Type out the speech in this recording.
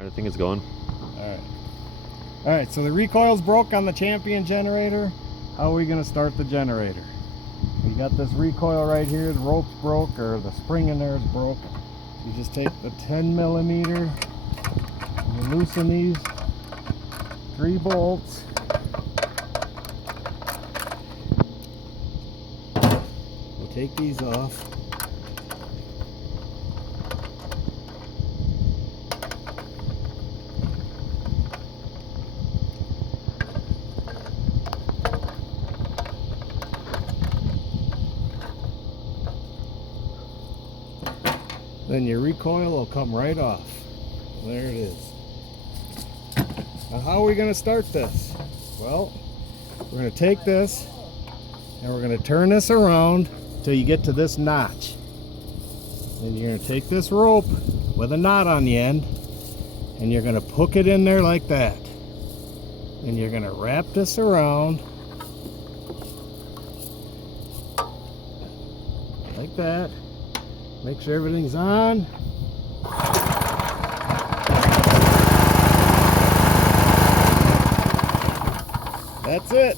I think it's going. All right, so the recoil's broke on the Champion generator. How are we gonna start the generator? We got this recoil right here, the rope's broke, or the spring in there is broke. You just take the 10 millimeter, and you loosen these 3 bolts. We'll take these off. Then your recoil will come right off. There it is. Now how are we going to start this? Well, we're going to take this and we're going to turn this around till you get to this notch. And you're going to take this rope with a knot on the end and you're going to hook it in there like that. And you're going to wrap this around like that. Make sure everything's on. That's it.